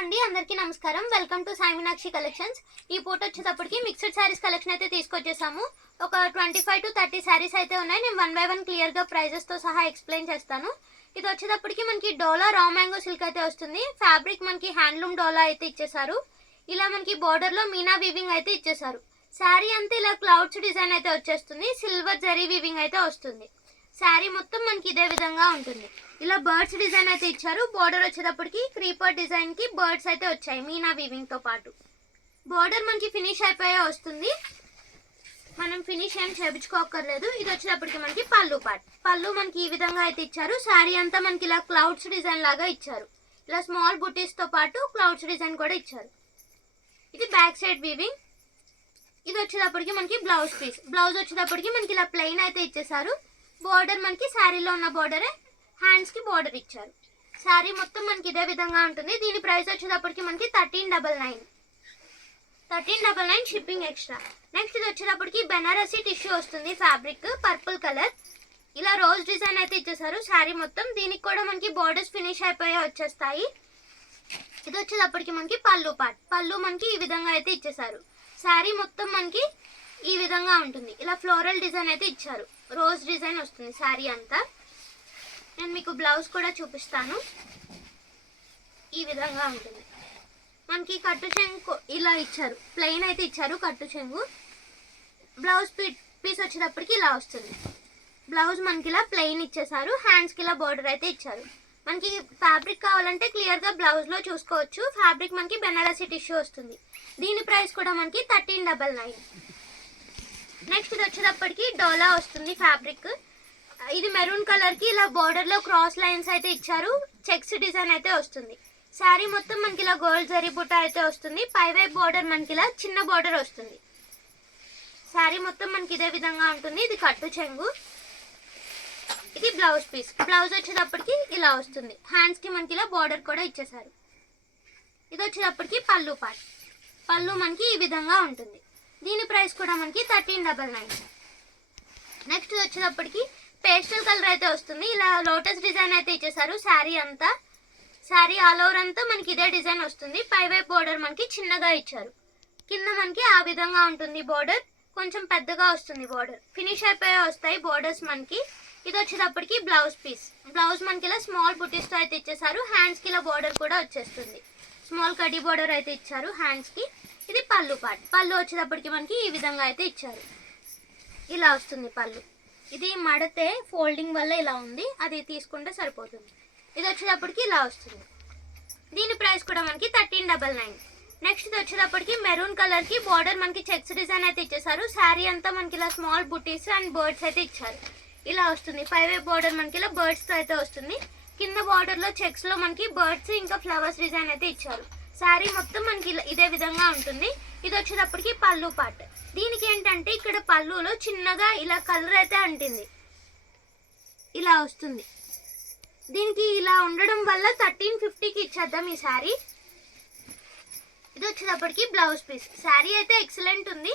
అండి అందరికీ నమస్కారం. Welcome to Sai Meenakshi collections. ఈ పూట వచ్చేటప్పటికి మిక్స్డ్ శారీస్ కలెక్షన్ అయితే తీసుకొచ్చేసాము. ఒక 25 to 30 శారీస్ అయితే ఉన్నాయి. నేను 1 by 1 క్లియర్గా ప్రైజెస్తో సహా ఎక్స్ప్లెయిన్ చేస్తాను. ఇది వచ్చేటప్పటికి మనకి డోలా రా మ్యాంగో సిల్క్ అయితే వస్తుంది. ఫ్యాబ్రిక్ మనకి హ్యాండ్లూమ్ డోలా అయితే ఇచ్చేసారు. ఇలా మనకి బోర్డర్లో మీనా వీవింగ్ అయితే ఇచ్చేసారు. శారీ అంతా ఇలా క్లౌడ్స్ డిజైన్ అయితే వచ్చేస్తుంది. సిల్వర్ జరీ వీవింగ్ అయితే వస్తుంది. శారీ మొత్తం మనకి ఇదే విధంగా ఉంటుంది. ఇలా బర్డ్స్ డిజైన్ అయితే ఇచ్చారు. బోర్డర్ వచ్చేటప్పటికి క్రీపర్ డిజైన్ కి బర్డ్స్ అయితే వచ్చాయి మీనా వీవింగ్ తో పాటు. బోర్డర్ మనకి ఫినిష్ అయిపోయే వస్తుంది. మనం ఫినిష్ ఏం చేయించుకోకర్లేదు. ఇది వచ్చేటప్పటికి మనకి పళ్ళు పార్ట్. పళ్ళు మనకి ఈ విధంగా అయితే ఇచ్చారు. శారీ అంతా మనకి ఇలా క్లౌడ్స్ డిజైన్ లాగా ఇచ్చారు. ఇలా స్మాల్ బుటీస్ తో పాటు క్లౌడ్స్ డిజైన్ కూడా ఇచ్చారు. ఇది బ్యాక్ సైడ్ వీవింగ్. ఇది వచ్చేటప్పటికి మనకి బ్లౌజ్ పీస్. బ్లౌజ్ వచ్చేటప్పటికి మనకి ఇలా ప్లెయిన్ అయితే ఇచ్చేసారు. బోర్డర్ మనకి శారీలో ఉన్న బోర్డరే, హ్యాండ్స్ కి బోర్డర్ ఇచ్చారు. శారీ మొత్తం మనకి ఇదే విధంగా ఉంటుంది. దీని ప్రైస్ వచ్చేటప్పటికి మనకి 1399 షిప్పింగ్ ఎక్స్ట్రా. నెక్స్ట్ ఇది వచ్చేటప్పటికి బెనారసీ టిష్యూ వస్తుంది. Fabric purple colour. ఇలా రోజ్ డిజైన్ అయితే ఇచ్చేసారు శారీ మొత్తం. దీనికి కూడా మనకి బోర్డర్స్ ఫినిష్ అయిపోయే వచ్చేస్తాయి. ఇది వచ్చేటప్పటికి మనకి పళ్ళు పార్ట్. పళ్ళు మనకి ఈ విధంగా అయితే ఇచ్చేసారు. శారీ మొత్తం మనకి ఈ విధంగా ఉంటుంది. ఇలా ఫ్లోరల్ డిజైన్ అయితే ఇచ్చారు. రోజ్ డిజైన్ వస్తుంది శారీ అంతా. నేను మీకు బ్లౌజ్ కూడా చూపిస్తాను. ఈ విధంగా ఉంటుంది. మనకి కట్టు చెంగు ఇలా ఇచ్చారు. ప్లెయిన్ అయితే ఇచ్చారు కట్టు చెంగు. బ్లౌజ్ పీస్ వచ్చేటప్పటికి ఇలా వస్తుంది. బ్లౌజ్ మనకి ఇలా ప్లెయిన్ ఇచ్చేసారు. హ్యాండ్స్కి ఇలా బోర్డర్ అయితే ఇచ్చారు. మనకి ఫ్యాబ్రిక్ కావాలంటే క్లియర్గా బ్లౌజ్లో చూసుకోవచ్చు. ఫ్యాబ్రిక్ మనకి బెనారసీ టిష్యూ వస్తుంది. దీని ప్రైస్ కూడా మనకి 1399. నెక్స్ట్ ఇది వచ్చేటప్పటికి డోలా వస్తుంది ఫ్యాబ్రిక్. ఇది మెరూన్ కలర్కి ఇలా బోర్డర్లో క్రాస్ లైన్స్ అయితే ఇచ్చారు. చెక్స్ డిజైన్ అయితే వస్తుంది. శారీ మొత్తం మనకి ఇలా గోల్డ్ జరీ బుట్ట అయితే వస్తుంది. పైవైపు బోర్డర్ మనకి ఇలా చిన్న బోర్డర్ వస్తుంది. శారీ మొత్తం మనకి ఇదే విధంగా ఉంటుంది. ఇది కట్టు చెంగు. ఇది బ్లౌజ్ పీస్. బ్లౌజ్ వచ్చేటప్పటికి ఇలా వస్తుంది. హ్యాండ్స్కి మనకి ఇలా బోర్డర్ కూడా ఇచ్చేసారు. ఇది వచ్చేటప్పటికి పళ్ళు పార్ట్. పళ్ళు మనకి ఈ విధంగా ఉంటుంది. దీని ప్రైస్ కూడా మనకి 1399. నెక్స్ట్ వచ్చేటప్పటికి పేస్టల్ కలర్ అయితే వస్తుంది. ఇలా లోటస్ డిజైన్ అయితే ఇచ్చేసారు శారీ అంతా. శారీ ఆల్ ఓవర్ అంతా మనకి ఇదే డిజైన్ వస్తుంది. పైవైపు బోర్డర్ మనకి చిన్నగా ఇచ్చారు. కింద మనకి ఆ విధంగా ఉంటుంది బోర్డర్. కొంచెం పెద్దగా వస్తుంది బోర్డర్. ఫినిష్ అయిపోయే వస్తాయి బోర్డర్స్ మనకి. ఇది వచ్చేటప్పటికి బ్లౌజ్ పీస్. బ్లౌజ్ మనకి ఇలా స్మాల్ బుటీస్తో అయితే ఇచ్చేసారు. హ్యాండ్స్కి ఇలా బోర్డర్ కూడా వచ్చేస్తుంది. స్మాల్ కడ్డీ బోర్డర్ అయితే ఇచ్చారు హ్యాండ్స్కి. ఇది పళ్ళు పార్ట్. పళ్ళు వచ్చేటప్పటికి మనకి ఈ విధంగా అయితే ఇచ్చారు. ఇలా వస్తుంది పళ్ళు. ఇది మడతే ఫోల్డింగ్ వల్ల ఇలా ఉంది. అది తీసుకుంటే సరిపోతుంది. ఇది వచ్చేటప్పటికి ఇలా వస్తుంది. దీని ప్రైస్ కూడా మనకి 1399. నెక్స్ట్ ఇది వచ్చేటప్పటికి మెరూన్ కలర్కి బోర్డర్ మనకి చెక్స్ డిజైన్ అయితే ఇచ్చేసారు. శారీ అంతా మనకి ఇలా స్మాల్ బుటీస్ అండ్ బర్డ్స్ అయితే ఇచ్చారు. ఇలా వస్తుంది. పైవైపు బోర్డర్ మనకి ఇలా బర్డ్స్తో అయితే వస్తుంది. కింద బార్డర్లో చెక్స్లో మనకి బర్డ్స్ ఇంకా ఫ్లవర్స్ డిజైన్ అయితే ఇచ్చారు. శారీ మొత్తం మనకి ఇదే విధంగా ఉంటుంది. ఇది వచ్చేటప్పటికి పళ్ళు పార్ట్. దీనికి ఏంటంటే ఇక్కడ పళ్ళులో చిన్నగా ఇలా కలర్ అయితే అంటింది. ఇలా వస్తుంది. దీనికి ఇలా ఉండడం వల్ల 1350కి ఇచ్చేద్దాం ఈ శారీ. ఇది వచ్చేటప్పటికి బ్లౌజ్ పీస్. శారీ అయితే ఎక్సలెంట్ ఉంది.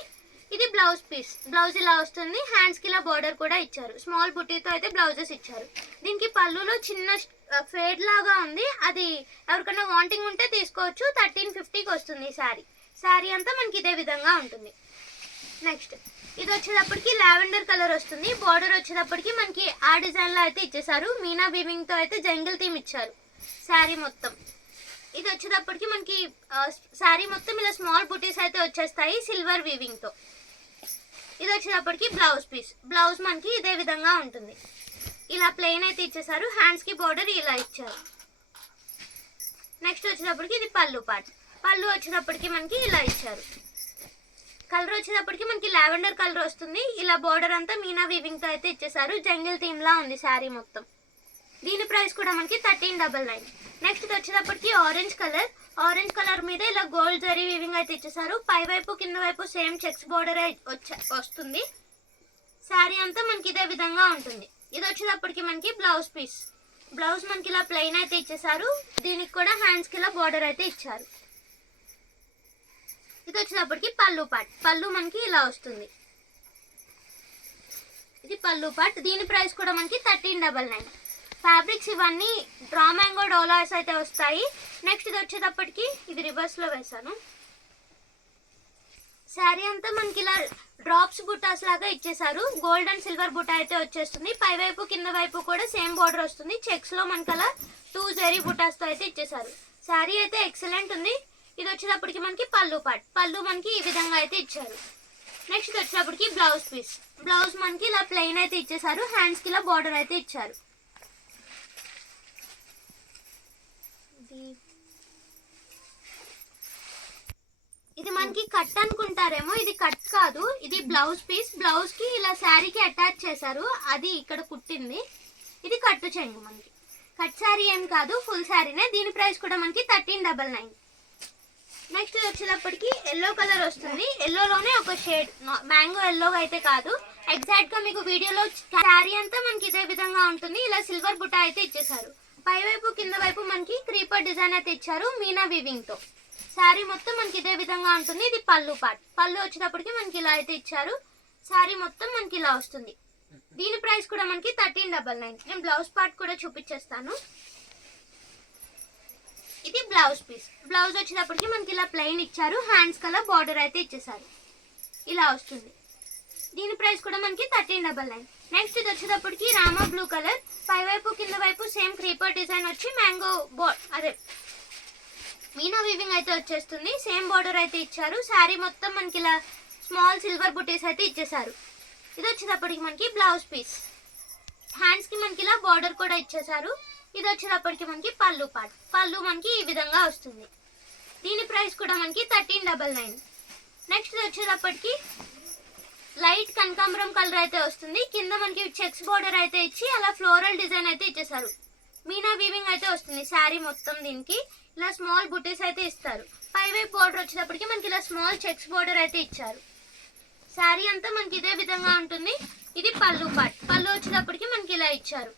ఇది బ్లౌజ్ పీస్. బ్లౌజ్ ఇలా వస్తుంది. హ్యాండ్స్కి ఇలా బోర్డర్ కూడా ఇచ్చారు. స్మాల్ బుటీతో అయితే బ్లౌజెస్ ఇచ్చారు. దీనికి పళ్ళులో చిన్న ఫేడ్ లాగా ఉంది. అది ఎవరికైనా వాంటింగ్ ఉంటే తీసుకోవచ్చు. 1350కి వస్తుంది శారీ. శారీ అంతా మనకి ఇదే విధంగా ఉంటుంది. నెక్స్ట్ ఇది వచ్చేటప్పటికి లావెండర్ కలర్ వస్తుంది. బోర్డర్ వచ్చేటప్పటికి మనకి ఆ డిజైన్లో అయితే ఇచ్చేసారు. మీనా వీవింగ్తో అయితే జంగిల్ థీమ్ ఇచ్చారు శారీ మొత్తం. ఇది వచ్చేటప్పటికి మనకి శారీ మొత్తం ఇలా స్మాల్ బుటీస్ అయితే వచ్చేస్తాయి సిల్వర్ వీవింగ్తో. ఇది వచ్చేటప్పటికి బ్లౌజ్ పీస్. బ్లౌజ్ మనకి ఇదే విధంగా ఉంటుంది. ఇలా ప్లెయిన్ అయితే ఇచ్చేసారు. హ్యాండ్స్కి బోర్డర్ ఇలా ఇచ్చారు. నెక్స్ట్ వచ్చేటప్పటికి ఇది పళ్ళు పార్ట్. పళ్ళు వచ్చేటప్పటికి మనకి ఇలా ఇచ్చారు. కలర్ వచ్చేటప్పటికి మనకి లావెండర్ కలర్ వస్తుంది. ఇలా బోర్డర్ అంతా మీనా వీవింగ్తో అయితే ఇచ్చేసారు. జంగిల్ థీమ్లా ఉంది శారీ మొత్తం. దీని ప్రైస్ కూడా మనకి 1399. నెక్స్ట్ ఇది వచ్చేటప్పటికి ఆరెంజ్ కలర్. ఆరెంజ్ కలర్ మీద ఇలా గోల్డ్ జరీ వీవింగ్ అయితే ఇచ్చేసారు. పైవైపు కింద వైపు సేమ్ చెక్స్ బోర్డర్ వస్తుంది. శారీ అంతా మనకి ఇదే విధంగా ఉంటుంది. ఇది వచ్చేటప్పటికి మనకి బ్లౌజ్ పీస్. బ్లౌజ్ మనకి ఇలా ప్లెయిన్ అయితే ఇచ్చేసారు. దీనికి కూడా హ్యాండ్స్కి ఇలా బోర్డర్ అయితే ఇచ్చారు. ఇది వచ్చేటప్పటికి పళ్ళు పార్ట్. పళ్ళు మనకి ఇలా వస్తుంది. ఇది పళ్ళు పార్ట్. దీని ప్రైస్ కూడా మనకి 1399. ఫ్యాబ్రిక్స్ ఇవన్నీ డ్రా మ్యాంగో డోలాస్ అయితే వస్తాయి. నెక్స్ట్ ఇది వచ్చేటప్పటికి ఇది రివర్స్లో వేసాను. శారీ అంతా మనకి ఇలా డ్రాప్స్ బుటాస్ లాగా ఇచ్చేసారు. గోల్డ్ అండ్ సిల్వర్ బుటా అయితే వచ్చేస్తుంది. పై వైపు కింద వైపు కూడా సేమ్ బార్డర్ వస్తుంది. చెక్స్లో మనకి అలా 2 జరీ బుటాస్తో అయితే ఇచ్చేసారు. శారీ అయితే ఎక్సలెంట్ ఉంది. ఇది వచ్చేటప్పటికి మనకి పళ్ళు పార్ట్. పళ్ళు మనకి ఈ విధంగా అయితే ఇచ్చారు. నెక్స్ట్ ఇది వచ్చేటప్పటికి బ్లౌజ్ పీస్. బ్లౌజ్ మనకి ఇలా ప్లెయిన్ అయితే ఇచ్చేసారు. హ్యాండ్స్కి ఇలా బార్డర్ అయితే ఇచ్చారు. ఇది మనకి కట్ అనుకుంటారేమో, ఇది కట్ కాదు, ఇది బ్లౌజ్ పీస్. బ్లౌజ్ కి ఇలా శారీకి అటాచ్ చేశారు, అది ఇక్కడ కుట్టింది. ఇది కట్టు చెంగు. మనకి కట్ శారీ ఏం కాదు, ఫుల్ శారీనే. దీని ప్రైస్ కూడా మనకి 1399. నెక్స్ట్ ఇది వచ్చేటప్పటికి ఎల్లో కలర్ వస్తుంది. ఎల్లోలోనే ఒక షేడ్, మ్యాంగో ఎల్లో అయితే కాదు, ఎగ్జాక్ట్ గా మీకు వీడియోలో శారీ అంతా మనకి ఇదే విధంగా ఉంటుంది. ఇలా సిల్వర్ బుట్ట అయితే ఇచ్చేసారు. పై వైపు కింద వైపు మనకి క్రీపర్ డిజైన్ అయితే ఇచ్చారు మీనా వీవింగ్ తో. శారీ మొత్తం మనకి ఇదే విధంగా ఉంటుంది. ఇది పళ్ళు పార్ట్. పళ్ళు వచ్చేటప్పటికి మనకి ఇలా అయితే ఇచ్చారు. శారీ మొత్తం మనకి ఇలా వస్తుంది. దీని ప్రైస్ కూడా మనకి 1399. నేను బ్లౌజ్ పార్ట్ కూడా చూపించేస్తాను. ఇది బ్లౌజ్ పీస్. బ్లౌజ్ వచ్చేటప్పటికి మనకి ఇలా ప్లెయిన్ ఇచ్చారు. హ్యాండ్స్ కలర్ బార్డర్ అయితే ఇచ్చేసారు. ఇలా వస్తుంది. దీని ప్రైస్ కూడా మనకి 1399. నెక్స్ట్ ఇది వచ్చేటప్పటికి రామా బ్లూ కలర్. పై వైపు కింద వైపు సేమ్ క్రీపర్ డిజైన్ వచ్చి మ్యాంగో అదే మీనా వీవింగ్ అయితే వచ్చేస్తుంది. సేమ్ బార్డర్ అయితే ఇచ్చారు. శారీ మొత్తం మనకి ఇలా స్మాల్ సిల్వర్ బుటీస్ అయితే ఇచ్చేసారు. ఇది వచ్చేటప్పటికి మనకి బ్లౌజ్ పీస్. హ్యాండ్స్ కి మనకి ఇలా బార్డర్ కూడా ఇచ్చేసారు. ఇది వచ్చేటప్పటికి మనకి పళ్ళు పార్ట్. పళ్ళు మనకి ఈ విధంగా వస్తుంది. దీని ప్రైస్ కూడా మనకి 1399. నెక్స్ట్ ఇది వచ్చేటప్పటికి లైట్ కనకాంబరం కలర్ అయితే వస్తుంది. కింద మనకి చెక్స్ బార్డర్ అయితే ఇచ్చి అలా ఫ్లోరల్ డిజైన్ అయితే ఇచ్చేసారు. మీనా వీవింగ్ అయితే వస్తుంది శారీ మొత్తం. దీనికి ఇలా స్మాల్ బుటీస్ అయితే ఇస్తారు. పై వైపు బార్డర్ వచ్చేటప్పటికి మనకి ఇలా స్మాల్ చెక్స్ బార్డర్ అయితే ఇచ్చారు. శారీ అంతా మనకి ఇదే విధంగా ఉంటుంది. ఇది పళ్ళు పార్ట్. పళ్ళు వచ్చేటప్పటికి మనకి ఇలా ఇచ్చారు.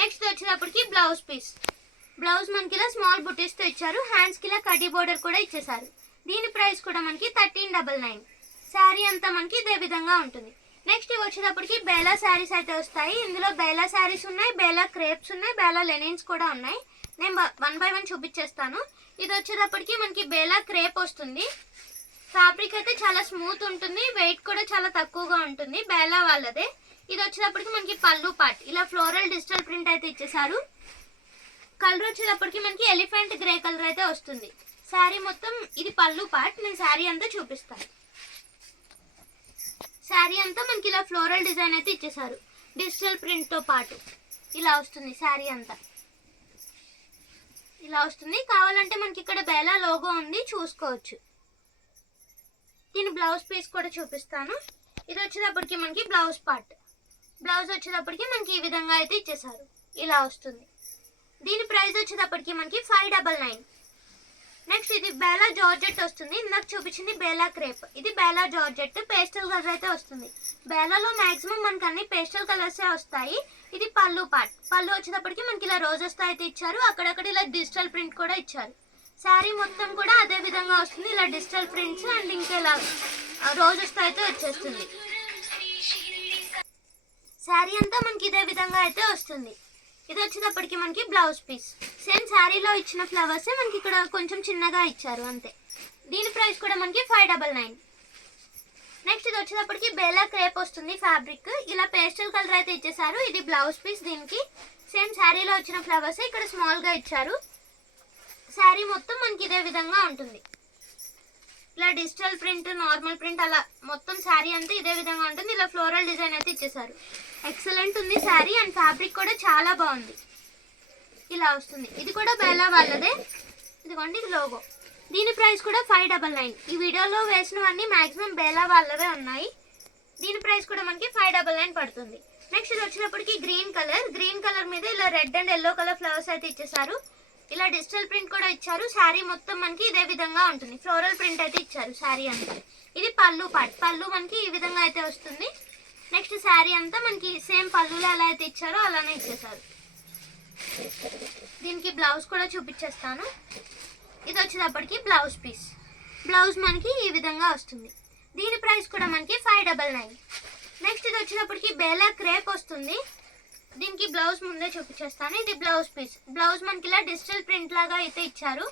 నెక్స్ట్ వచ్చేటప్పటికి బ్లౌజ్ పీస్. బ్లౌజ్ మనకి ఇలా స్మాల్ బుటీస్ తో ఇచ్చారు. హ్యాండ్స్ కి ఇలా కడ్డీ బార్డర్ కూడా ఇచ్చేసారు. దీని ప్రైస్ కూడా మనకి 1399. శారీ అంతా మనకి ఇదే విధంగా ఉంటుంది. నెక్స్ట్ ఇవి వచ్చేటప్పటికి బేలా శారీస్ అయితే వస్తాయి. ఇందులో బేలా శారీస్ ఉన్నాయి, బేలా క్రేప్స్ ఉన్నాయి, బేలా లెనిన్స్ కూడా ఉన్నాయి. నేను 1 by 1 చూపించేస్తాను. ఇది వచ్చేటప్పటికి మనకి బేలా క్రేప్ వస్తుంది. ఫ్యాబ్రిక్ అయితే చాలా స్మూత్ ఉంటుంది, వెయిట్ కూడా చాలా తక్కువగా ఉంటుంది. బేలా వాళ్ళదే. ఇది వచ్చేటప్పటికి మనకి పళ్ళు పార్ట్. ఇలా ఫ్లోరల్ డిజిటల్ ప్రింట్ అయితే ఇచ్చేసారు. కలర్ వచ్చేటప్పటికి మనకి ఎలిఫెంట్ గ్రే కలర్ అయితే వస్తుంది. శారీ మొత్తం ఇది పళ్ళు పార్ట్. నేను శారీ అంతా చూపిస్తాను. శారీ అంతా మనకి ఇలా ఫ్లోరల్ డిజైన్ అయితే ఇచ్చేసారు. డిజిటల్ ప్రింట్ తో పాటు ఇలా వస్తుంది. శారీ అంతా ఇలా వస్తుంది. కావాలంటే మనకి ఇక్కడ బేలా లోగో ఉంది, చూసుకోవచ్చు. దీని బ్లౌజ్ పీస్ కూడా చూపిస్తాను. ఇది వచ్చేటప్పటికి మనకి బ్లౌజ్ పార్ట్. బ్లౌజ్ వచ్చేటప్పటికి మనకి ఈ విధంగా అయితే ఇచ్చేసారు. ఇలా వస్తుంది. దీని ప్రైస్ వచ్చేటప్పటికి మనకి 599. నెక్స్ట్ ఇది బేలా జార్జెట్ వస్తుంది. ఇందాక చూపించింది బేలా క్రేప్. ఇది బేలా జార్జెట్ పేస్టల్ కలర్ అయితే వస్తుంది. బేలాలో మాక్సిమం మనకి అన్ని పేస్టల్ కలర్సే వస్తాయి. ఇది పళ్ళు పార్ట్. పళ్ళు వచ్చేటప్పటికి మనకి ఇలా రోజెస్ తో అయితే ఇచ్చారు. అక్కడక్కడ ఇలా డిజిటల్ ప్రింట్ కూడా ఇచ్చారు. శారీ మొత్తం కూడా అదే విధంగా వస్తుంది. ఇలా డిజిటల్ ప్రింట్స్ అండ్ ఇంకా ఇలా రోజెస్ తో అయితే వచ్చేస్తుంది. శారీ అంతా మనకి ఇదే విధంగా అయితే వస్తుంది. ఇది వచ్చేటప్పటికి మనకి బ్లౌజ్ పీస్. సేమ్ శారీలో ఇచ్చిన ఫ్లవర్సే మనకి ఇక్కడ కొంచెం చిన్నగా ఇచ్చారు అంతే. దీని ప్రైస్ కూడా మనకి 599. నెక్స్ట్ ఇది వచ్చేటప్పటికి బేలా క్రేప్ వస్తుంది ఫ్యాబ్రిక్. ఇలా పేస్టల్ కలర్ అయితే ఇచ్చేసారు. ఇది బ్లౌజ్ పీస్. దీనికి సేమ్ శారీలో వచ్చిన ఫ్లవర్సే ఇక్కడ స్మాల్ గా ఇచ్చారు. శారీ మొత్తం మనకి ఇదే విధంగా ఉంటుంది. ఇలా డిజిటల్ ప్రింట్, నార్మల్ ప్రింట్ అలా మొత్తం శారీ అంతా ఇదే విధంగా ఉంటుంది. ఇలా ఫ్లోరల్ డిజైన్ అయితే ఇచ్చేసారు. ఎక్సలెంట్ ఉంది శారీ అండ్ ఫ్యాబ్రిక్ కూడా చాలా బాగుంది. ఇలా వస్తుంది. ఇది కూడా బేలా వాళ్ళదే. ఇదిగోండి ఇది లోగో. దీని ప్రైస్ కూడా 599. ఈ వీడియోలో వేసినవన్నీ మాక్సిమం బేలా వాళ్ళవే ఉన్నాయి. దీని ప్రైస్ కూడా మనకి 599 పడుతుంది. నెక్స్ట్ ఇది వచ్చేటప్పటికి గ్రీన్ కలర్. గ్రీన్ కలర్ మీద ఇలా red and yellow colour flowers అయితే ఇచ్చేసారు. ఇలా డిజిటల్ ప్రింట్ కూడా ఇచ్చారు. శారీ మొత్తం మనకి ఇదే విధంగా ఉంటుంది. ఫ్లోరల్ ప్రింట్ అయితే ఇచ్చారు శారీ అంతా. ఇది పళ్ళు పార్ట్. పళ్ళు మనకి ఈ విధంగా అయితే వస్తుంది. నెక్స్ట్ శారీ అంతా మనకి సేమ్ పళ్ళులో ఎలా అయితే ఇచ్చారో అలానే ఇచ్చేసారు. దీనికి బ్లౌజ్ కూడా చూపించేస్తాను. ఇది వచ్చేటప్పటికి బ్లౌజ్ పీస్. బ్లౌజ్ మనకి ఈ విధంగా వస్తుంది. దీని ప్రైస్ కూడా మనకి 599. నెక్స్ట్ ఇది వచ్చేటప్పటికి బేలా క్రేప్ వస్తుంది. దీనికి బ్లౌజ్ ముందే చూపించేస్తాను. ఇది బ్లౌజ్ పీస్. బ్లౌజ్ మనకి ఇలా డిజిటల్ ప్రింట్ లాగా అయితే ఇచ్చారు.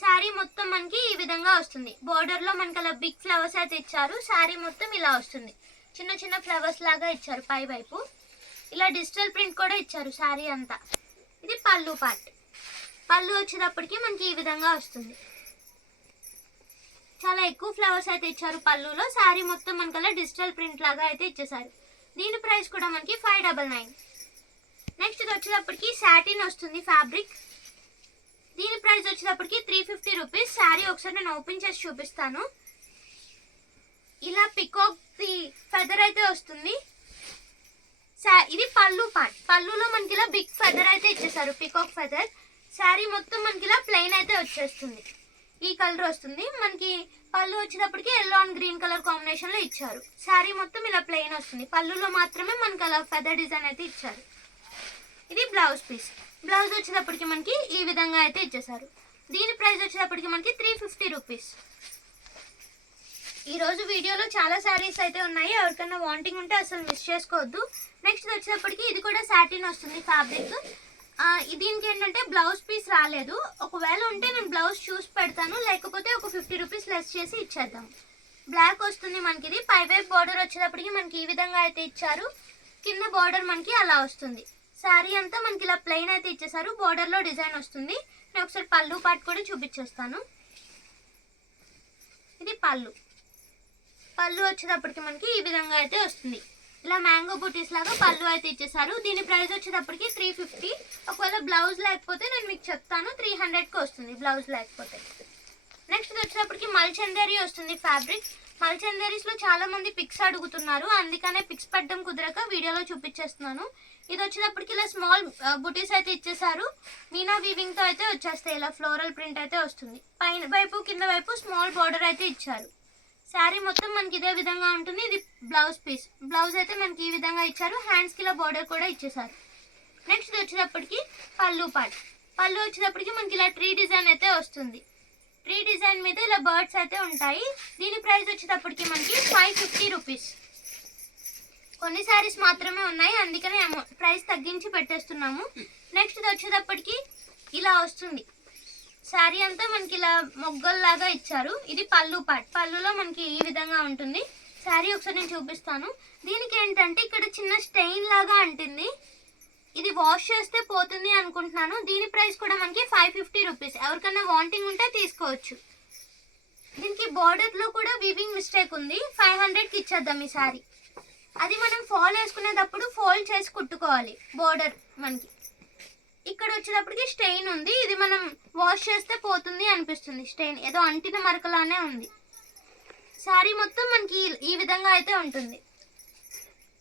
శారీ మొత్తం మనకి ఈ విధంగా వస్తుంది. బోర్డర్ లో మనకి అలా బిగ్ ఫ్లవర్స్ అయితే ఇచ్చారు. శారీ మొత్తం ఇలా వస్తుంది. చిన్న చిన్న ఫ్లవర్స్ లాగా ఇచ్చారు పై వైపు. ఇలా డిజిటల్ ప్రింట్ కూడా ఇచ్చారు శారీ అంతా. ఇది పళ్ళు పార్ట్. పళ్ళు వచ్చేటప్పటికి మనకి ఈ విధంగా వస్తుంది. చాలా ఎక్కువ ఫ్లవర్స్ అయితే ఇచ్చారు పళ్ళులో. శారీ మొత్తం మనకి అలా డిజిటల్ ప్రింట్ లాగా అయితే ఇచ్చేసారు. దీని ప్రైస్ కూడా మనకి 599. నెక్స్ట్ ఇది వచ్చేటప్పటికి సాటిన్ వస్తుంది ఫ్యాబ్రిక్. దీని ప్రైస్ వచ్చేటప్పటికి 350 రూపీస్. శారీ ఒకసారి నేను ఓపెన్ చేసి చూపిస్తాను. ఇలా పికాక్ ది ఫెదర్ అయితే వస్తుంది. ఇది పళ్ళు పార్ట్. పళ్ళులో మనకి ఇలా బిగ్ ఫెదర్ అయితే ఇచ్చేసారు, పికాక్ ఫెదర్. శారీ మొత్తం మనకి ఇలా ప్లెయిన్ అయితే వచ్చేస్తుంది. ఈ కలర్ వస్తుంది మనకి. పళ్ళు వచ్చేటప్పటికి yellow and green colour combination లో ఇచ్చారు. శారీ మొత్తం ఇలా ప్లెయిన్ వస్తుంది. పళ్ళులో మాత్రమే మనకి అలా ఫెదర్ డిజైన్ అయితే ఇచ్చారు. ఇది బ్లౌజ్ పీస్. బ్లౌజ్ వచ్చేటప్పటికి మనకి ఈ విధంగా అయితే ఇచ్చేసారు. దీని ప్రైస్ వచ్చేటప్పటికి మనకి 350 రూపీస్. ఈరోజు వీడియోలో చాలా శారీస్ అయితే ఉన్నాయి. ఎవరికైనా వాంటింగ్ ఉంటే అసలు మిస్ చేసుకోవద్దు. నెక్స్ట్ వచ్చేటప్పటికి ఇది కూడా సాటిన్ వస్తుంది ఫ్యాబ్రిక్. దీనికి ఏంటంటే బ్లౌజ్ పీస్ రాలేదు. ఒకవేళ ఉంటే నేను బ్లౌజ్ చూసి పెడతాను, లేకపోతే ఒక 50 రూపీస్ లెస్ చేసి ఇచ్చేద్దాం. బ్లాక్ వస్తుంది మనకి. ఇది పై వైపు బార్డర్ వచ్చేటప్పటికి మనకి ఈ విధంగా అయితే ఇచ్చారు. కింద బార్డర్ మనకి అలా వస్తుంది. శారీ అంతా మనకి ఇలా ప్లెయిన్ అయితే ఇచ్చేసారు. బార్డర్లో డిజైన్ వస్తుంది. నేను ఒకసారి పళ్ళు పార్ట్ కూడా చూపించేస్తాను. ఇది పళ్ళు. పళ్ళు వచ్చేటప్పటికి మనకి ఈ విధంగా అయితే వస్తుంది. ఇలా మ్యాంగో బూటీస్ లాగా పళ్ళు అయితే ఇచ్చేసారు. దీని ప్రైస్ వచ్చేటప్పటికి 350. ఒకవేళ బ్లౌజ్ లేకపోతే నేను మీకు చెప్తాను, 300కి వస్తుంది బ్లౌజ్ లేకపోతే. నెక్స్ట్ వచ్చేటప్పటికి మల్చందేరి వస్తుంది ఫ్యాబ్రిక్. మల్చందేరీస్లో చాలా మంది పిక్స్ అడుగుతున్నారు, అందుకనే పిక్స్ పెట్టడం కుదరక వీడియోలో చూపించేస్తున్నాను. ఇది వచ్చేటప్పటికి ఇలా స్మాల్ బుటీస్ అయితే ఇచ్చేసారు. మీనా వీవింగ్తో అయితే వచ్చేస్తాయి. ఇలా ఫ్లోరల్ ప్రింట్ అయితే వస్తుంది. పైన వైపు కింద వైపు స్మాల్ బార్డర్ అయితే ఇచ్చారు. శారీ మొత్తం మనకి ఇదే విధంగా ఉంటుంది. ఇది బ్లౌజ్ పీస్. బ్లౌజ్ అయితే మనకి ఈ విధంగా ఇచ్చారు. హ్యాండ్స్కి ఇలా బార్డర్ కూడా ఇచ్చేసారు. నెక్స్ట్ వచ్చేటప్పటికి పళ్ళు పార్ట్. పళ్ళు వచ్చేటప్పటికి మనకి ఇలా ట్రీ డిజైన్ అయితే వస్తుంది. ట్రీ డిజైన్ మీద ఇలా బర్డ్స్ అయితే ఉంటాయి. దీని ప్రైస్ వచ్చేటప్పటికి మనకి 550 రూపీస్. కొన్ని శారీస్ మాత్రమే ఉన్నాయి, అందుకనే ప్రైస్ తగ్గించి పెట్టేస్తున్నాము. నెక్స్ట్ వచ్చేటప్పటికి ఇలా వస్తుంది. శారీ అంతా మనకి ఇలా మొగ్గల్లాగా ఇచ్చారు. ఇది పళ్ళు పార్ట్. పళ్ళులో మనకి ఈ విధంగా ఉంటుంది. శారీ ఒకసారి నేను చూపిస్తాను. దీనికి ఏంటంటే ఇక్కడ చిన్న స్టెయిన్ లాగా అంటుంది. ఇది వాష్ చేస్తే పోతుంది అనుకుంటున్నాను. దీని ప్రైస్ కూడా మనకి 550 రూపీస్. ఎవరికైనా వాంటింగ్ ఉంటే తీసుకోవచ్చు. దీనికి బార్డర్లో కూడా వీవింగ్ మిస్టేక్ ఉంది. 500కి ఇచ్చేద్దాం ఈ శారీ. అది మనం ఫాల్ వేసుకునేటప్పుడు ఫోల్డ్ చేసి కుట్టుకోవాలి. బార్డర్ మనకి ఇక్కడ వచ్చేటప్పటికి స్టెయిన్ ఉంది. ఇది మనం వాష్ చేస్తే పోతుంది అనిపిస్తుంది. స్టెయిన్ ఏదో అంటిన మరకలానే ఉంది. శారీ మొత్తం మనకి ఈ విధంగా అయితే ఉంటుంది.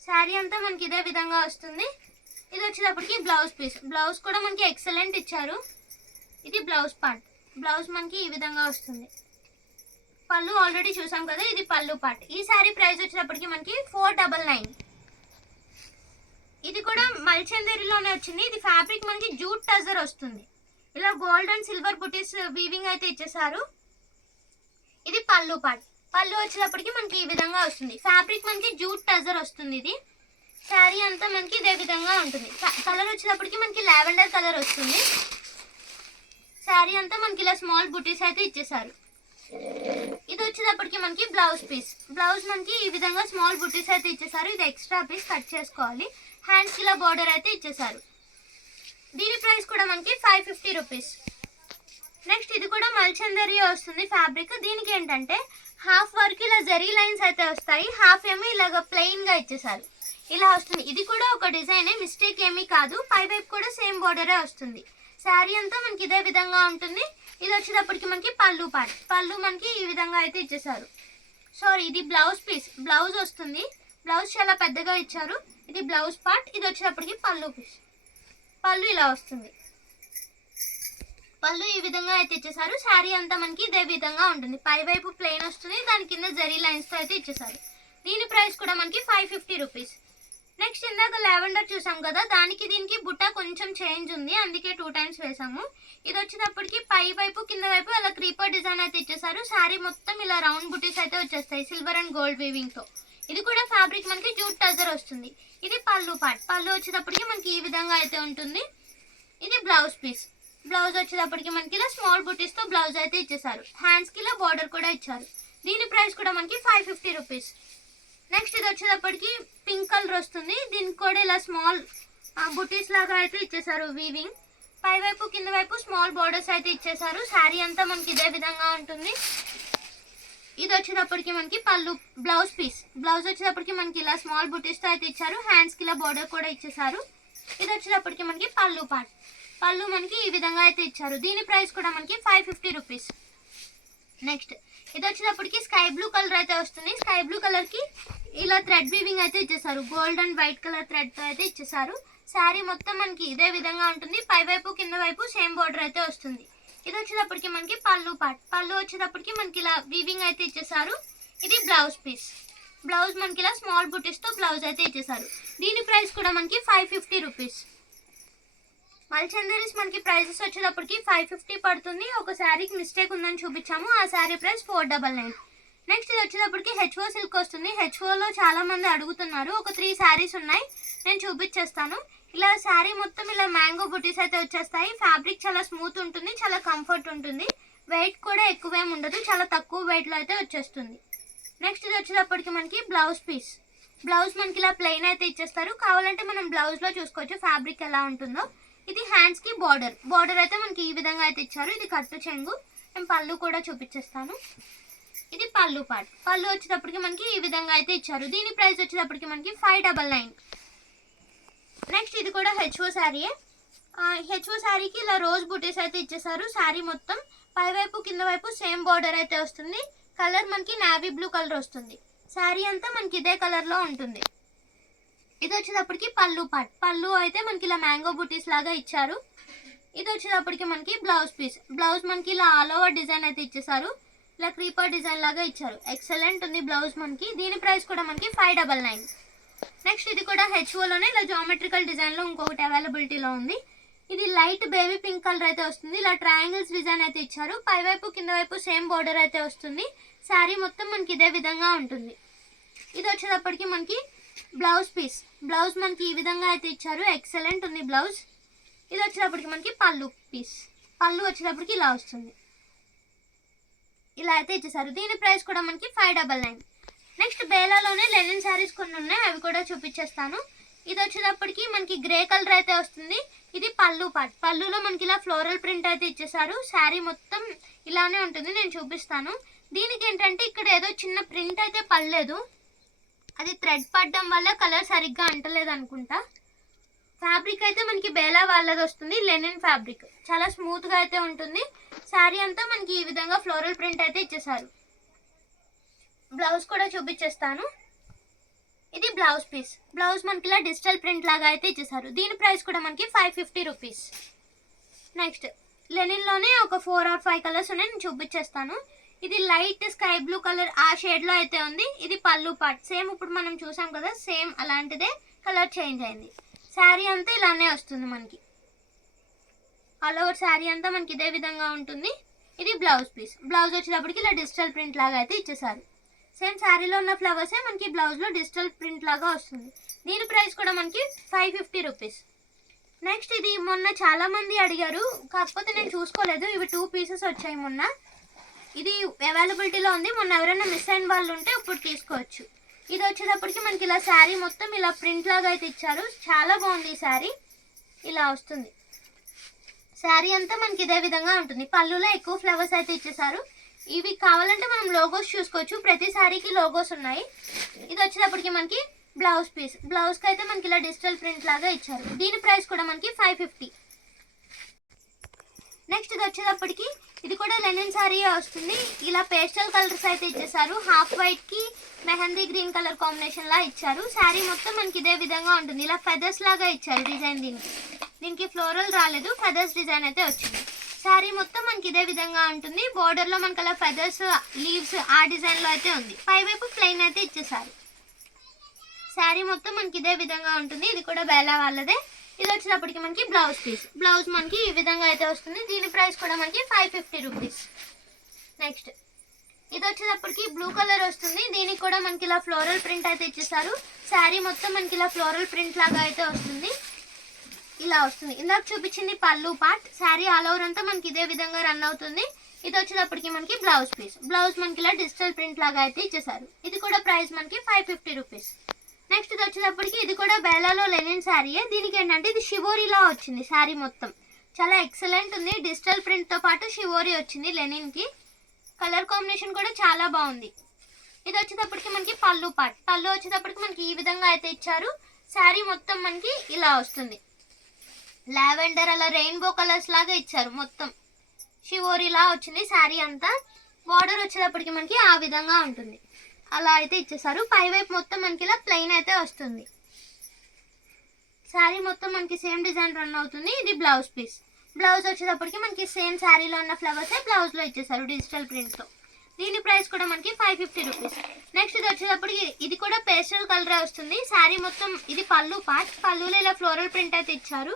శారీ అంతా మనకి ఇదే విధంగా వస్తుంది. ఇది వచ్చేటప్పటికి బ్లౌజ్ పీస్. బ్లౌజ్ కూడా మనకి ఎక్సలెంట్ ఇచ్చారు. ఇది బ్లౌజ్ పార్ట్. బ్లౌజ్ మనకి ఈ విధంగా వస్తుంది. పళ్ళు ఆల్రెడీ చూసాం కదా, ఇది పళ్ళు పార్ట్. ఈ శారీ ప్రైస్ వచ్చేటప్పటికి మనకి 499. ఇది కూడా మల్చందేరిలోనే వచ్చింది. ఇది ఫ్యాబ్రిక్ మనకి జూట్ టజర్ వస్తుంది. ఇలా gold and silver buttis weaving అయితే ఇచ్చేసారు. ఇది పళ్ళు పార్ట్. పళ్ళు వచ్చేటప్పటికి మనకి ఈ విధంగా వస్తుంది. ఫ్యాబ్రిక్ మనకి జూట్ టజర్ వస్తుంది. ఇది శారీ అంతా మనకి ఇదే విధంగా ఉంటుంది. కలర్ వచ్చేటప్పటికి మనకి లావెండర్ కలర్ వస్తుంది. శారీ అంతా మనకి ఇలా స్మాల్ బుటీస్ అయితే ఇచ్చేసారు. ఇది వచ్చేటప్పటికి మనకి బ్లౌజ్ పీస్. బ్లౌజ్ మనకి ఈ విధంగా స్మాల్ బుటీస్ అయితే ఇచ్చేసారు. ఇది ఎక్స్ట్రా పీస్ కట్ చేసుకోవాలి. హ్యాండ్స్ ఇలా బార్డర్ అయితే ఇచ్చేసారు. దీని ప్రైస్ కూడా మనకి 550 రూపీస్. నెక్స్ట్ ఇది కూడా మల్చందరి వస్తుంది ఫ్యాబ్రిక్. దీనికి ఏంటంటే హాఫ్ వరకు ఇలా జరీ లైన్స్ అయితే వస్తాయి, హాఫ్ ఏమో ఇలాగ ప్లెయిన్ గా ఇచ్చేసారు. ఇలా వస్తుంది. ఇది కూడా ఒక డిజైనే, మిస్టేక్ ఏమీ కాదు. పై వైపు కూడా సేమ్ బార్డరే వస్తుంది. శారీ అంతా మనకి ఇదే విధంగా ఉంటుంది. ఇది వచ్చేటప్పటికి మనకి పళ్ళు పార్ట్. పళ్ళు మనకి ఈ విధంగా అయితే ఇచ్చేసారు. సారీ, ఇది బ్లౌజ్ పీస్. బ్లౌజ్ వస్తుంది. బ్లౌజ్ చాలా పెద్దగా ఇచ్చారు. ఇది బ్లౌజ్ పార్ట్. ఇది వచ్చేటప్పటికి పళ్ళు పీస్. పళ్ళు ఇలా వస్తుంది. పళ్ళు ఈ విధంగా అయితే ఇచ్చేసారు. శారీ అంతా మనకి ఇదే విధంగా ఉంటుంది. పై వైపు ప్లెయిన్ వస్తుంది, దాని కింద జరీ లైన్స్తో అయితే ఇచ్చేసారు. దీని ప్రైస్ కూడా మనకి 550 రూపీస్. నెక్స్ట్ ఇందాక లావెండర్ చూసాం కదా, దానికి దీనికి బుట్ట కొంచెం చేంజ్ ఉంది, అందుకే 2 టైమ్స్ వేసాము. ఇది వచ్చేటప్పటికి పై వైపు కింద వైపు అలా క్రీపర్ డిజైన్ అయితే ఇచ్చేసారు. శారీ మొత్తం ఇలా రౌండ్ బుటీస్ అయితే వచ్చేస్తాయి సిల్వర్ అండ్ గోల్డ్ వీవింగ్తో. ఇది కూడా ఫ్యాబ్రిక్ మనకి జూట్ టజర్ వస్తుంది. ఇది పళ్ళు పార్ట్. పళ్ళు వచ్చేటప్పటికి మనకి ఈ విధంగా అయితే ఉంటుంది. ఇది బ్లౌజ్ పీస్. బ్లౌజ్ వచ్చేటప్పటికి మనకి ఇలా స్మాల్ బుటీస్ తో బ్లౌజ్ అయితే ఇచ్చేసారు. హ్యాండ్స్ కి ఇలా బార్డర్ కూడా ఇచ్చారు. దీని ప్రైస్ కూడా మనకి 550 రూపీస్. నెక్స్ట్ ఇది వచ్చేటప్పటికి పింక్ కలర్ వస్తుంది. దీనికి కూడా ఇలా స్మాల్ బుటీస్ లాగా అయితే ఇచ్చేసారు వీవింగ్. పై వైపు కింద వైపు స్మాల్ బార్డర్స్ అయితే ఇచ్చేసారు. శారీ అంతా మనకి ఇదే విధంగా ఉంటుంది. ఇది వచ్చేటప్పటికి మనకి పళ్ళు బ్లౌజ్ పీస్. బ్లౌజ్ వచ్చేటప్పటికి మనకి ఇలా స్మాల్ బుటీస్ తో అయితే ఇచ్చారు. హ్యాండ్స్ కి ఇలా బార్డర్ కూడా ఇచ్చేసారు. ఇది వచ్చేటప్పటికి మనకి పళ్ళు పార్ట్. పళ్ళు మనకి ఈ విధంగా అయితే ఇచ్చారు. దీని ప్రైస్ కూడా మనకి 550 రూపీస్. నెక్స్ట్ ఇది వచ్చేటప్పటికి స్కై బ్లూ కలర్ అయితే వస్తుంది. స్కై బ్లూ కలర్ కి ఇలా థ్రెడ్ వీవింగ్ అయితే ఇచ్చేసారు. Gold and white colour thread తో అయితే ఇచ్చేసారు. శారీ మొత్తం మనకి ఇదే విధంగా ఉంటుంది. పై వైపు కింద వైపు సేమ్ బార్డర్ అయితే వస్తుంది. ఇది వచ్చేటప్పటికి మనకి పళ్ళు పార్ట్. పళ్ళు వచ్చేటప్పటికి మనకి ఇలా వీవింగ్ అయితే ఇచ్చేసారు. ఇది బ్లౌజ్ పీస్. బ్లౌజ్ మనకి ఇలా స్మాల్ బుటీస్ తో బ్లౌజ్ అయితే ఇచ్చేసారు. దీని ప్రైస్ కూడా మనకి 550 రూపీస్. మల్చందరీస్ మనకి ప్రైసెస్ వచ్చేటప్పటికి 550 పడుతుంది. ఒక శారీకి మిస్టేక్ ఉందని చూపించాము. ఆ శారీ ప్రైస్ 499. నెక్స్ట్ ఇది వచ్చేటప్పటికి హెచ్ఓ సిల్క్ వస్తుంది. హెచ్ఓలో చాలా మంది అడుగుతున్నారు. ఒక 3 శారీస్ ఉన్నాయి, నేను చూపించేస్తాను. ఇలా శారీ మొత్తం ఇలా మ్యాంగో బుటీస్ అయితే వచ్చేస్తాయి. ఫ్యాబ్రిక్ చాలా స్మూత్ ఉంటుంది, చాలా కంఫర్ట్ ఉంటుంది. వెయిట్ కూడా ఎక్కువేం ఉండదు, చాలా తక్కువ వెయిట్లో అయితే వచ్చేస్తుంది. నెక్స్ట్ ఇది వచ్చేటప్పటికి మనకి బ్లౌజ్ పీస్. బ్లౌజ్ మనకి ఇలా ప్లెయిన్ అయితే ఇచ్చేస్తారు. కావాలంటే మనం బ్లౌజ్లో చూసుకోవచ్చు ఫ్యాబ్రిక్ ఎలా ఉంటుందో. ఇది హ్యాండ్స్ కి బార్డర్. బార్డర్ అయితే మనకి ఈ విధంగా అయితే ఇచ్చారు. ఇది కట్టు చెంగు. నేను పళ్ళు కూడా చూపించేస్తాను. ఇది పళ్ళు పార్ట్. పళ్ళు వచ్చేటప్పటికి మనకి ఈ విధంగా అయితే ఇచ్చారు. దీని ప్రైస్ వచ్చేటప్పటికి మనకి 599. నెక్స్ట్ ఇది కూడా హెచ్ఓ శారీయే. హెచ్ఓ శారీకి ఇలా రోజ్ బుటీస్ అయితే ఇచ్చేసారు. శారీ మొత్తం పై వైపు కింద వైపు సేమ్ బార్డర్ అయితే వస్తుంది. కలర్ మనకి నావీ బ్లూ కలర్ వస్తుంది. శారీ అంతా మనకి ఇదే కలర్లో ఉంటుంది. ఇది వచ్చేటప్పటికి పళ్ళు పార్ట్. పళ్ళు అయితే మనకి ఇలా మ్యాంగో బుటీస్ లాగా ఇచ్చారు. ఇది వచ్చేటప్పటికి మనకి బ్లౌజ్ పీస్. బ్లౌజ్ మనకి ఇలా ఆల్ ఓవర్ డిజైన్ అయితే ఇచ్చేసారు. ఇలా క్రీపర్ డిజైన్ లాగా ఇచ్చారు. ఎక్సలెంట్ ఉంది బ్లౌజ్ మనకి. దీని ప్రైస్ కూడా మనకి 599. నెక్స్ట్ ఇది కూడా హెచ్ఓలోనే ఇలా జామెట్రికల్ డిజైన్లో ఇంకొకటి అవైలబిలిటీలో ఉంది. ఇది లైట్ బేబీ పింక్ కలర్ అయితే వస్తుంది. ఇలా ట్రయాంగిల్స్ డిజైన్ అయితే ఇచ్చారు. పై వైపు కింద వైపు సేమ్ బార్డర్ అయితే వస్తుంది. శారీ మొత్తం మనకి ఇదే విధంగా ఉంటుంది. ఇది వచ్చేటప్పటికి మనకి బ్లౌజ్ పీస్. బ్లౌజ్ మనకి ఈ విధంగా అయితే ఇచ్చారు. ఎక్సలెంట్ ఉంది బ్లౌజ్. ఇది వచ్చేటప్పటికి మనకి పళ్ళు పీస్. పళ్ళు వచ్చేటప్పటికి ఇలా వస్తుంది. ఇలా అయితే ఇచ్చేసారు. దీని ప్రైస్ కూడా మనకి 599. నెక్స్ట్ బేలాలోనే లెనిన్ శారీస్ కొన్ని ఉన్నాయి, అవి కూడా చూపించేస్తాను. ఇది వచ్చేటప్పటికి మనకి గ్రే కలర్ అయితే వస్తుంది. ఇది పళ్ళు పార్ట్. పళ్ళులో మనకి ఇలా ఫ్లోరల్ ప్రింట్ అయితే ఇచ్చేసారు. శారీ మొత్తం ఇలానే ఉంటుంది, నేను చూపిస్తాను. దీనికి ఏంటంటే ఇక్కడ ఏదో చిన్న ప్రింట్ అయితే పడలేదు. అది థ్రెడ్ పడడం వల్ల కలర్ సరిగ్గా అంటలేదు అనుకుంటా. ఫ్యాబ్రిక్ అయితే మనకి బేలా వాళ్ళది వస్తుంది. లెనిన్ ఫ్యాబ్రిక్ చాలా స్మూత్గా అయితే ఉంటుంది. శారీ అంతా మనకి ఈ విధంగా ఫ్లోరల్ ప్రింట్ అయితే ఇచ్చేసారు. బ్లౌజ్ కూడా చూపించేస్తాను. ఇది బ్లౌజ్ పీస్. బ్లౌజ్ మనకి ఇలా డిజిటల్ ప్రింట్ లాగా అయితే ఇచ్చేసారు. దీని ప్రైస్ కూడా మనకి 550 రూపీస్. నెక్స్ట్ లెనిన్లోనే ఒక 4 or 5 కలర్స్ ఉన్నాయి, నేను చూపించేస్తాను. ఇది లైట్ స్కై బ్లూ కలర్ ఆ షేడ్లో అయితే ఉంది. ఇది పళ్ళు పార్ట్. సేమ్ ఇప్పుడు మనం చూసాం కదా, సేమ్ అలాంటిదే, కలర్ చేంజ్ అయింది. శారీ అంతా ఇలానే వస్తుంది మనకి. ఆల్ ఓవర్ శారీ అంతా మనకి ఇదే విధంగా ఉంటుంది. ఇది బ్లౌజ్ పీస్. బ్లౌజ్ వచ్చేటప్పటికి ఇలా డిజిటల్ ప్రింట్ లాగా అయితే ఇచ్చేసారు. సేమ్ శారీలో ఉన్న ఫ్లవర్సే మనకి బ్లౌజ్లో డిజిటల్ ప్రింట్ లాగా వస్తుంది. దీని ప్రైస్ కూడా మనకి 550 రూపీస్. నెక్స్ట్ ఇది మొన్న చాలా మంది అడిగారు, కాకపోతే నేను చూసుకోలేదు. ఇవి 2 పీసెస్ వచ్చాయి మొన్న. ఇది అవైలబిలిటీలో ఉంది. మొన్న ఎవరైనా మిస్ అయిన వాళ్ళు ఉంటే ఇప్పుడు తీసుకోవచ్చు. ఇది వచ్చేటప్పటికి మనకి ఇలా శారీ మొత్తం ఇలా ప్రింట్ లాగా అయితే ఇచ్చారు. చాలా బాగుంది ఈ శారీ. ఇలా వస్తుంది. శారీ అంతా మనకి ఇదే విధంగా ఉంటుంది. పళ్ళులో ఎక్కువ ఫ్లవర్స్ అయితే ఇచ్చేసారు. ఇవి కావాలంటే మనం లోగోస్ చూసుకోవచ్చు. ప్రతి శారీకి లోగోస్ ఉన్నాయి. ఇది వచ్చేటప్పటికి మనకి బ్లౌజ్ పీస్. బ్లౌజ్కి అయితే మనకి ఇలా డిజిటల్ ప్రింట్ లాగా ఇచ్చారు. దీని ప్రైస్ కూడా మనకి 550. నెక్స్ట్ ఇది వచ్చేటప్పటికి ఇది కూడా లెనిన్ శారీ వస్తుంది. ఇలా పేస్టల్ కలర్స్ అయితే ఇచ్చేసారు. హాఫ్ వైట్ కి మెహందీ గ్రీన్ కలర్ కాంబినేషన్ లా ఇచ్చారు. శారీ మొత్తం మనకి ఇదే విధంగా ఉంటుంది. ఇలా ఫెదర్స్ లాగా ఇచ్చారు డిజైన్. దీనికి ఫ్లోరల్ రాలేదు, ఫెదర్స్ డిజైన్ అయితే వచ్చింది. శారీ మొత్తం మనకి ఇదే విధంగా ఉంటుంది. బోర్డర్ లో మనకి అలా ఫెదర్స్ లీవ్స్ ఆ డిజైన్ లో అయితే ఉంది. పై వైపు ప్లెయిన్ అయితే ఇచ్చేసారు. శారీ మొత్తం మనకి ఇదే విధంగా ఉంటుంది. ఇది కూడా బేలా వాళ్ళదే. ఇది వచ్చేటప్పటికి మనకి బ్లౌజ్ పీస్. బ్లౌజ్ మనకి ఈ విధంగా అయితే వస్తుంది. దీని ప్రైస్ కూడా మనకి 550 రూపీస్. నెక్స్ట్ ఇది వచ్చేటప్పటికి బ్లూ కలర్ వస్తుంది. దీనికి కూడా మనకి ఇలా ఫ్లోరల్ ప్రింట్ అయితే ఇచ్చేసారు. శారీ మొత్తం మనకి ఇలా ఫ్లోరల్ ప్రింట్ లాగా అయితే వస్తుంది. ఇలా వస్తుంది. ఇందాక చూపించింది పళ్ళు పార్ట్. శారీ ఆల్ ఓవర్ అంతా మనకి ఇదే విధంగా రన్ అవుతుంది. ఇది వచ్చేటప్పటికి మనకి బ్లౌజ్ పీస్. బ్లౌజ్ మనకి ఇలా డిజిటల్ ప్రింట్ లాగా అయితే ఇచ్చేసారు. ఇది కూడా ప్రైస్ మనకి 550 రూపీస్. నెక్స్ట్ ఇది వచ్చేటప్పటికి ఇది కూడా బేలాలో లెనిన్ శారీయే. దీనికి ఏంటంటే ఇది షివోరీలా వచ్చింది. శారీ మొత్తం చాలా ఎక్సలెంట్ ఉంది. డిజిటల్ ప్రింట్తో పాటు షివోరీ వచ్చింది లెనిన్కి. కలర్ కాంబినేషన్ కూడా చాలా బాగుంది. ఇది వచ్చేటప్పటికి మనకి పళ్ళు పార్ట్. పళ్ళు వచ్చేటప్పటికి మనకి ఈ విధంగా అయితే ఇచ్చారు. శారీ మొత్తం మనకి ఇలా వస్తుంది. లావెండర్ అలా రెయిన్బో కలర్స్ లాగా ఇచ్చారు. మొత్తం షివోరీలా వచ్చింది శారీ అంతా. బార్డర్ వచ్చేటప్పటికి మనకి ఆ విధంగా ఉంటుంది. అలా అయితే ఇచ్చేసారు. పైవైపు మొత్తం మనకి ఇలా ప్లెయిన్ అయితే వస్తుంది. శారీ మొత్తం మనకి సేమ్ డిజైన్ రన్ అవుతుంది. ఇది బ్లౌజ్ పీస్. బ్లౌజ్ వచ్చేటప్పటికి మనకి సేమ్ శారీలో ఉన్న ఫ్లవర్సే బ్లౌజ్లో ఇచ్చేసారు డిజిటల్ ప్రింట్తో. దీని ప్రైస్ కూడా మనకి 550 రూపీస్. నెక్స్ట్ ఇది వచ్చేటప్పటికి ఇది కూడా పేస్టల్ కలరే వస్తుంది. శారీ మొత్తం ఇది పళ్ళు పార్ట్. పళ్ళులో ఇలా ఫ్లోరల్ ప్రింట్ అయితే ఇచ్చారు.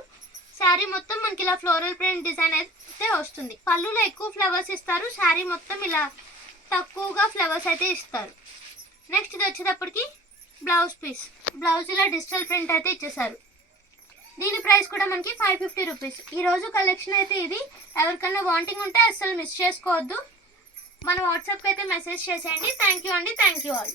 శారీ మొత్తం మనకి ఇలా ఫ్లోరల్ ప్రింట్ డిజైన్ అయితే వస్తుంది. పళ్ళులో ఎక్కువ ఫ్లవర్స్ ఇస్తారు. శారీ మొత్తం ఇలా తక్కువగా ఫ్లవర్స్ అయితే ఇస్తారు. నెక్స్ట్ ఇది వచ్చేటప్పటికి బ్లౌజ్ పీస్. బ్లౌజ్ ఇలా డిజిటల్ ప్రింట్ అయితే ఇచ్చేసారు. దీని ప్రైస్ కూడా మనకి 550 రూపీస్. ఈరోజు కలెక్షన్ అయితే ఇది. ఎవరికన్నా వాంటింగ్ ఉంటే అస్సలు మిస్ చేసుకోవద్దు. మన వాట్సాప్కి అయితే మెసేజ్ చేసేయండి. థ్యాంక్ యూ అండి. Thank you all.